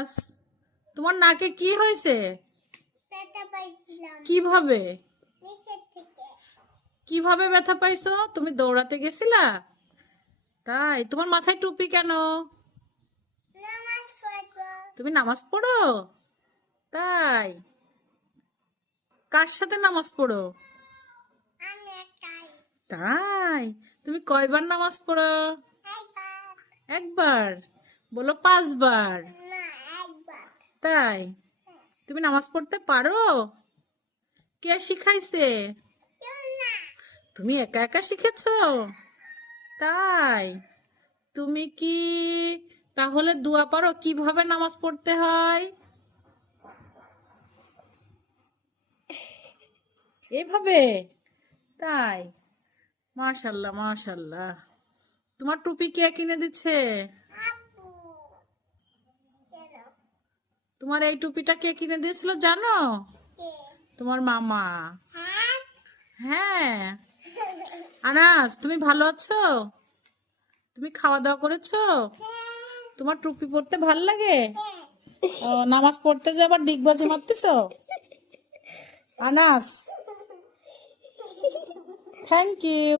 আস, তোমার নাকে কি হয়েছে? ব্যথা পাইছিলাম কিভাবে? নিচের থেকে। কিভাবে ব্যথা পাইছো? তুমি দৌড়াতে গেছিলা? তাই? তোমার মাথায় টুপি কেন? নামাজ পড়বো। তুমি নামাজ পড়ো? তাই? কার সাথে নামাজ পড়ো? আমি একাই। তাই? তুমি কয়বার নামাজ পড়ো? একবার। একবার? বলো 5 বার। না, একবার। তাই? তুমি নামাজ পড়তে পারো? কে শিখাইছে? কেউ না। তুমি একা একা শিখেছো? তাই? তুমি কি তাহলে দোয়া পারো কিভাবে নামাজ পড়তে হয়? এভাবে? তাই? মাশাল্লাহ মাশাল্লাহ। তোমার টুপি কে কিনে দিচ্ছে? আপু। কেন? তোমার এই টুপিটা কে কিনে দিয়েছিল জানো? কে? তোমার মামা। হ্যাঁ। হ্যাঁ। আনাস, তুমি ভালো আছো? তুমি খাওয়া দাওয়া করেছো? তোমার টুপি পরতে ভাল লাগে? ও, নামাজ পড়তে যে আবার ডিগবাজি মারতেছো? Anas, thank you.